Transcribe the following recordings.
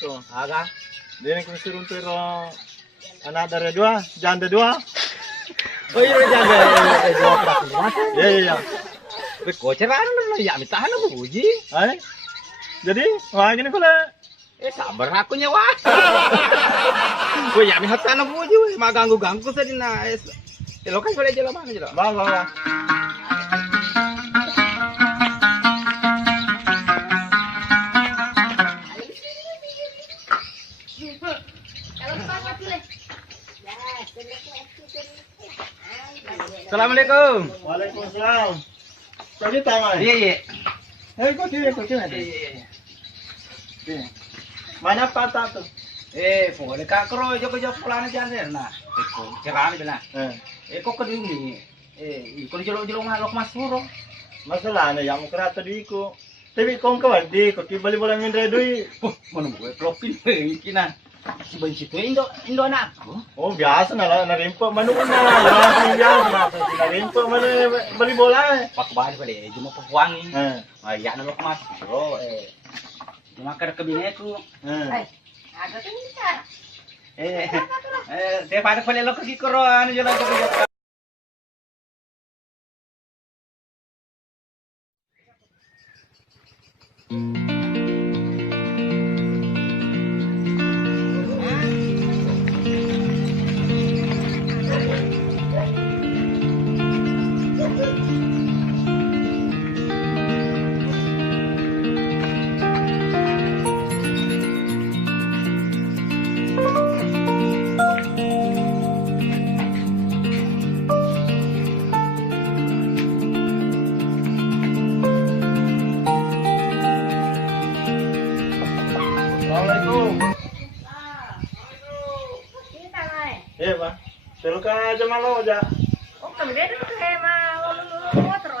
Tuh, agak. Dia yang suruh pero anak dari dua, janda dua. Oh iya janda dua pak. Iya. Tapi kocer kan ya minta hana puji. Jadi, wah gini pula. Sabar aku nyawa. Gue ya minta hana puji, mah ganggu tadi na. Lo kan boleh jalan mana jalan? Bawa. Assalamualaikum. Waalaikumsalam. Jadi tahu Iya. Kau nanti. Mana patah tuh? Boleh kak kro joko pulang aja na. Cerah bila. Kok keduni. Ikut jelo ngalok mas puro. Masalahnya yang mukra tadi ku. Tapi kau kawadi, kau kibali bola ngindra dui. Mana gue klopin kina. Si benci tuh Indo anakku. Oh biasa lah, narimpo manu na. Biasa narimpo mana beli bola. Pak bahan pada cuma pewangi. Ya nalok mas bro. Cuma ke kabinetku. Ada tuh bisa. Dia pada lo ke kikoro anu jalan ke. Pak. Terus aja malu aja. Oh, kami dia tuh kayak mau motor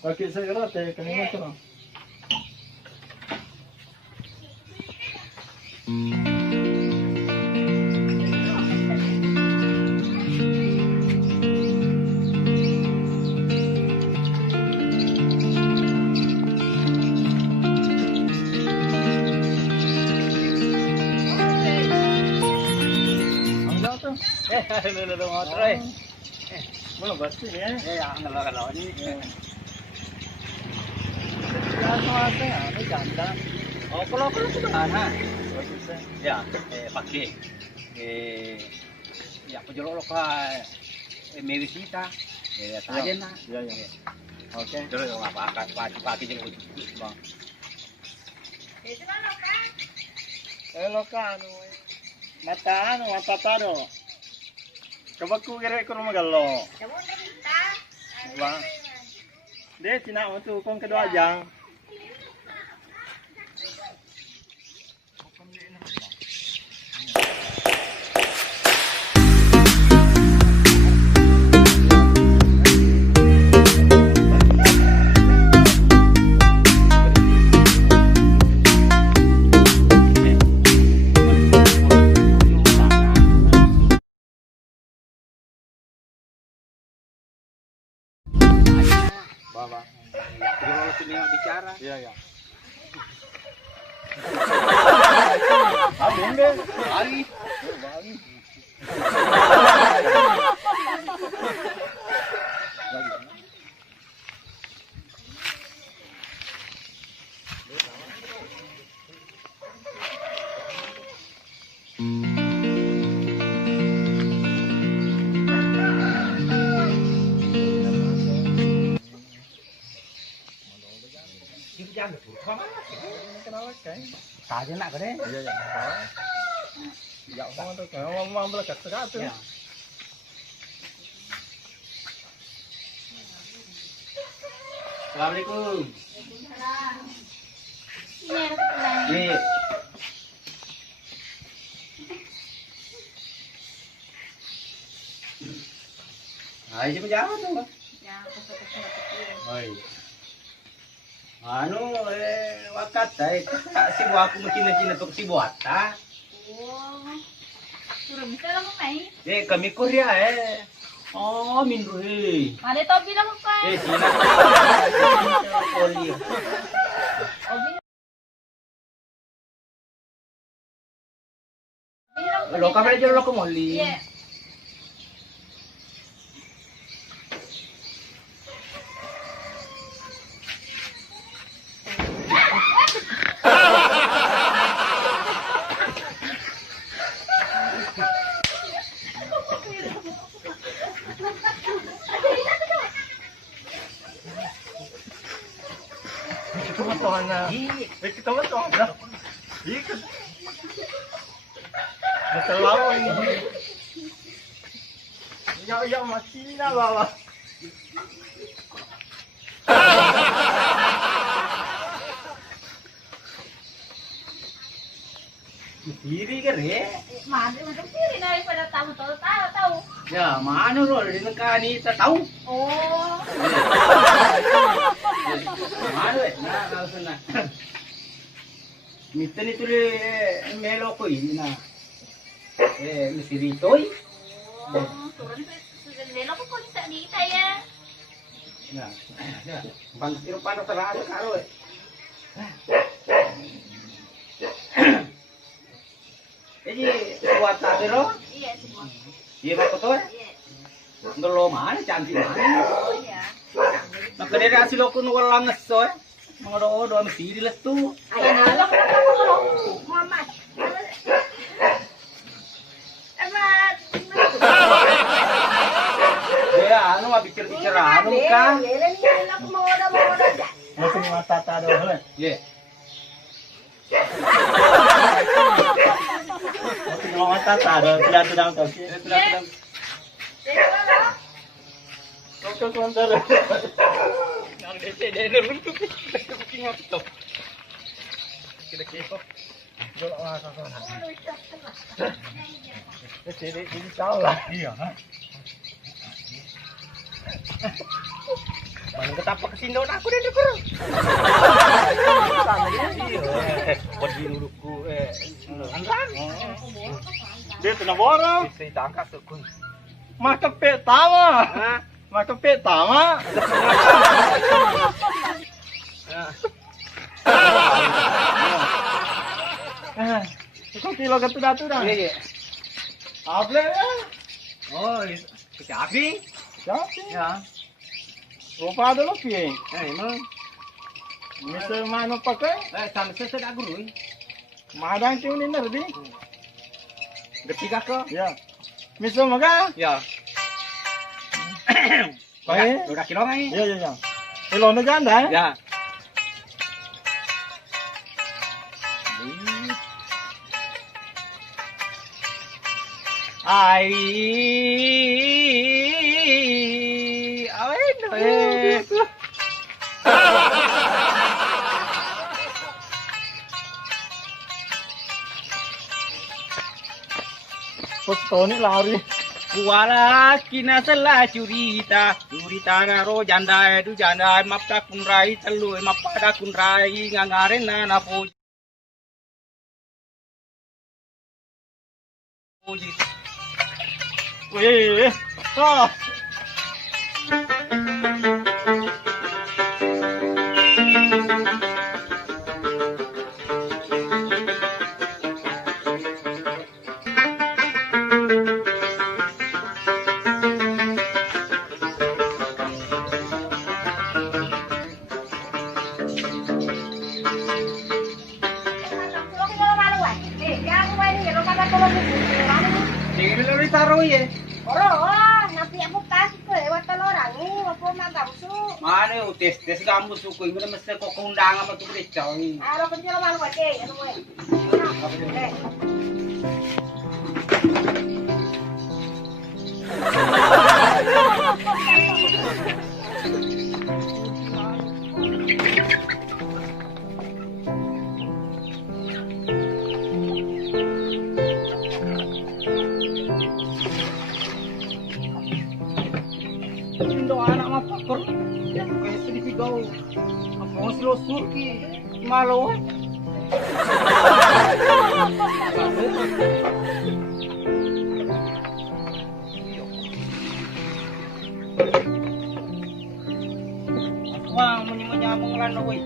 Pakai segera teh kena motor. Lulu motor Belum pasti ya. Ya kalau ini. Ini janda. Oh kalau sederhana. Ya pakai. Ya pejolok mewisita. Ya saja na. Ya. Oke. Terus apa pakai jelo bang. Itu mana kan? Loka mata taro. Kabaku kira ko magalo. Kamu udah minta. Bang. Dia cina untuk kong kedua jang. Bawa. Kalau sini bicara. Iya, ya. Amin deh. Bali. Bali. Chứ jangan betul. Kenal kan? Saja nak kene. Iya, ya. Ya, mau tuh kalau mau melekat sekali. Ya. Assalamualaikum. Ini ada kebetulan. Nih. Ayo cepet jalan tuh. Ya, kesel-kesel kecil. Oi. Anu wakat dai si aku macina-cina tok si buata. Oh. Suruh bisa lah kok main. Kami Korea Oh, minro Ada topi lah kok main. Sina. Korea. Oh, bilang. Lo kamera jero lo ko moli. Iya. Kita matuhan na. Kita matuhan na. Ikut. Masalawa ini. Ya, makina bawa. Diri ke re? Macam sini daripada tahu. Ya, mana lo di nekani tak tahu. Oh. Mana na langsung na. Miten itu le melo ko ini na. Mesti ritoy. Oh, sudah lelo kok bisa kita ya. Ya. Ya. Bang tiro paano sarado karo Jadi buat tadero, Iya, semua. iya apa tuh? Iya. Ngelo mana cantik mana. Oh, iya. Nah, kedere asilo kun walang ngeso. Mangoro do mesti diles tu. Ayo, lo kenapa Muhammad? Emang. Ya, anu mah pikir-pikir anu kan. Lelen aku mau ada. Masih mata tado hole. Ye. Masih mata tado tidak sedang toki. Kau kelantar. Nang dese dene runtuk. Kucing apa Kira-kira. Jolok lah kakak. Jadi insyaallah. Iya, ha. Mana ketapak kesindon aku deh dekur. Podi nuruku angkan. Dia tena borong. Saya tangkap sekun. Maka pe tama. Maka pe tama. Kau kilo ketu-datu dah. Iya, iya. Apa Oh, kecapi. Siapa? Ya. Rupa ada lagi. Emang. Misal mana pakai? Sampai saya tak guru. Madang kau ni nerdi. Ketiga ke? Ya. Misal maga? Ya. Baik. Udah kilo ngai? Ya, ya, ya. Kilo na janda? Ya. Foto ni lari. Wala kinasala curita ngaro janda du janda mapta kunrai telu mapada kunrai ngangare na po puji Weh. Ah. kalau dibutuhkan. Tinggal dulu ditaruh ya. Wah, nanti aku kasih ke lewat orang ini, apa magam su. Mana yuk tes kamu suku ini mesti kok keundangan sama tuh gereja ini. Kalau kerja lo malu aja, anu gue. Indo anak mah pakor. Kayak sedikit gaul. Apa masih lo surki? Malu. Wah, menyamung lan woi.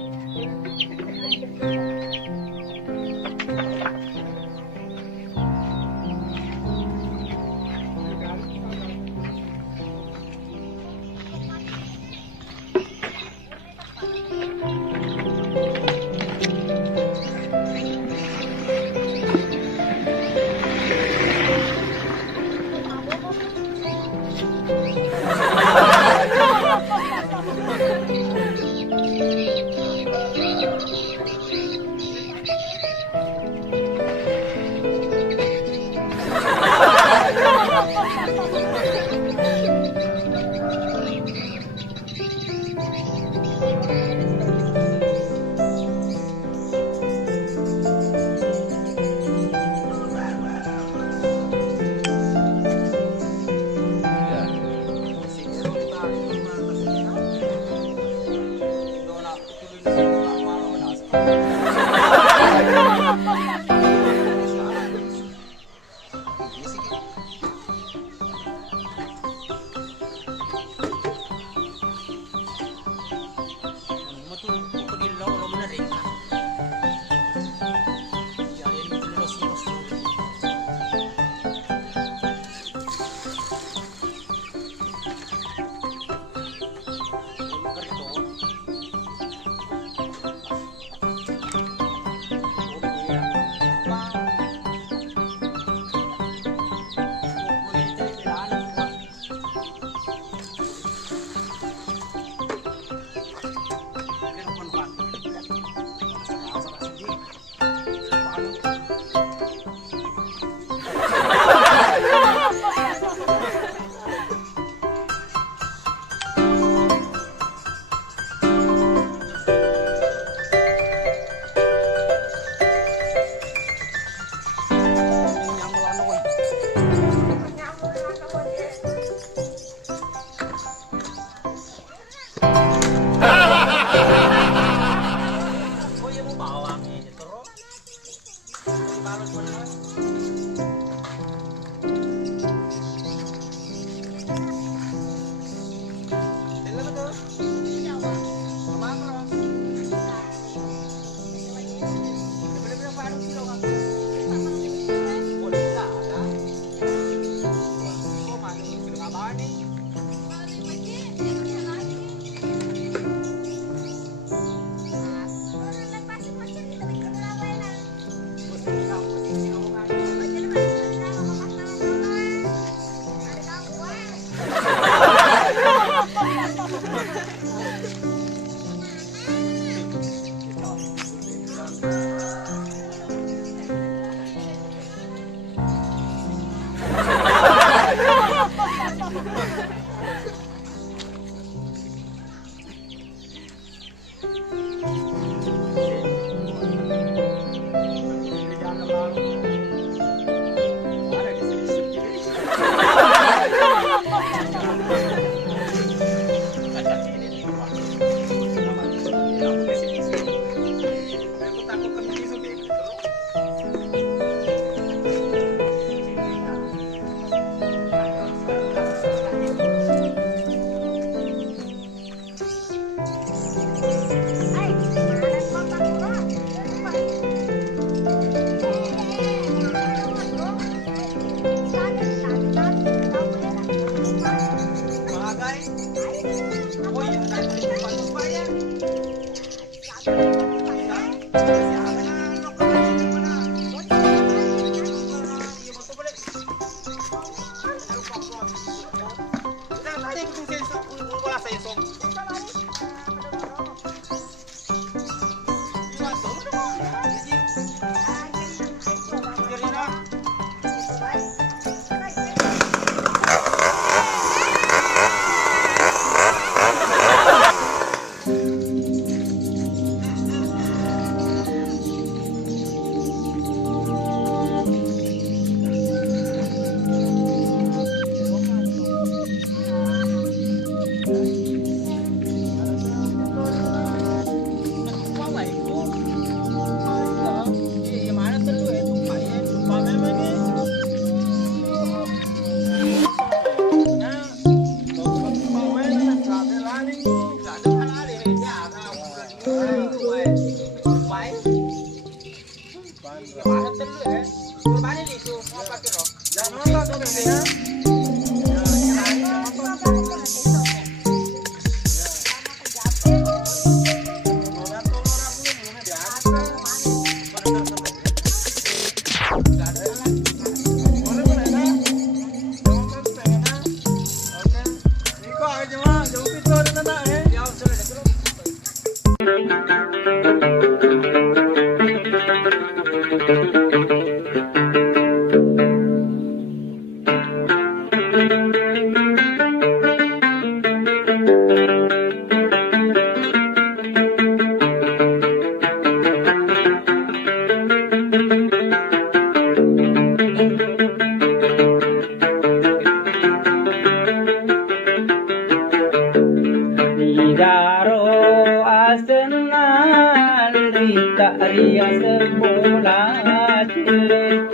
Ria sekolah cilik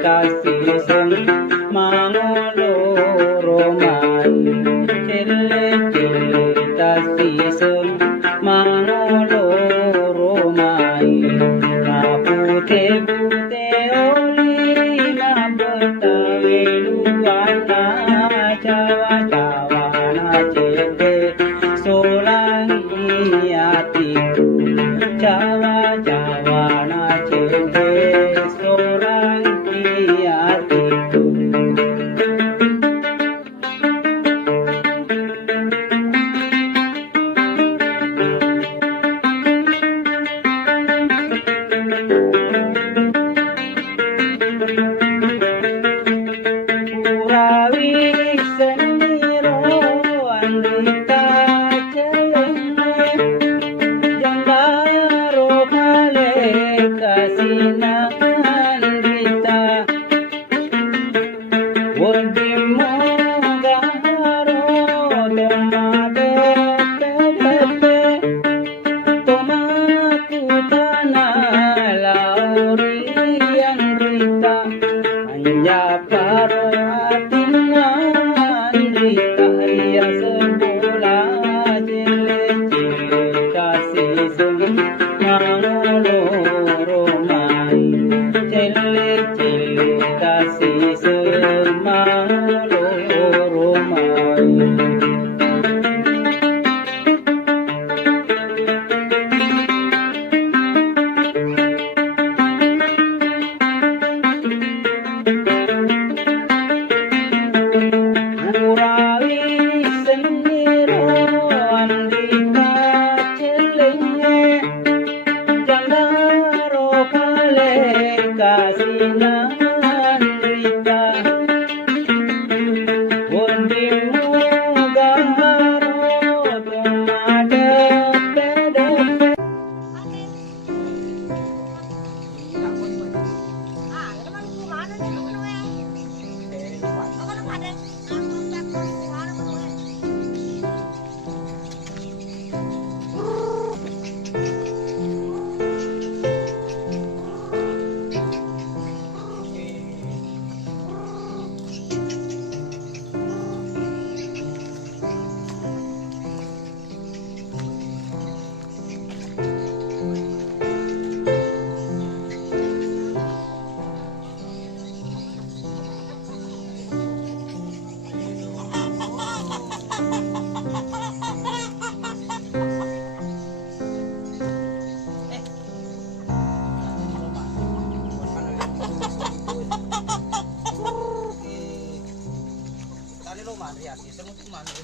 kasih sem mangolo roman cilik kasih sem mangolo roman na putih oli na betawi luana Jawa Jawa na cete solangi hatiku Jawa Jawa na cete solangi hatiku. Urawi sendiro andita celenge jambaro kale kasinan rita wadimu gaharo tomade pepepe tomaku tanah lauri yang rita anja paro atinan rita ria sekolah cilik kasih sem mangolo roman cilik kasih sem mangolo roman. Urawi sendiro andika celenge jandaro kale kasinan rita wondimu gaharo tomade pedepe. Ah, teman kemana nih lu ya? Apa lu ada? Aku takut kemana lu ya? Tadi lo mandi ya, semut mandi.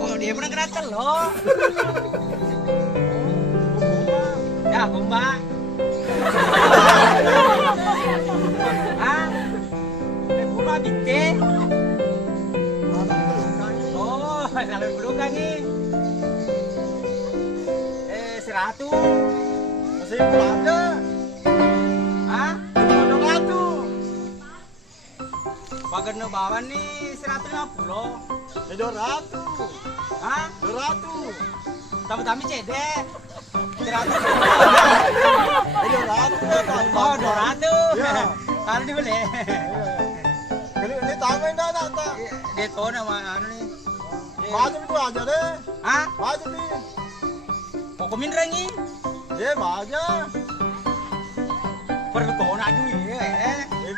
Oh, dia pernah kena telur. Ya, gomba. Ah, gomba binte. Oh, kalau belukan nih. 100. Masih belum ada. Ah, 200. bagan na bawan nih 150. 200. Ah, 200. tami-tami cede. 100. 200. Oh, 200. Ya. Kalau dibeli. Ini tambahin dah tak. Deto nama anu nih. Maju itu aja deh. Ah, Maju nih. kokomin rangi. Dia maju. berkona duit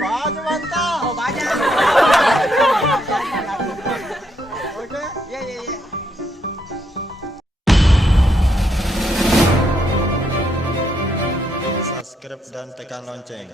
Aja mantap. Oh banyak. Oke, ya ya ya. Subscribe dan tekan lonceng.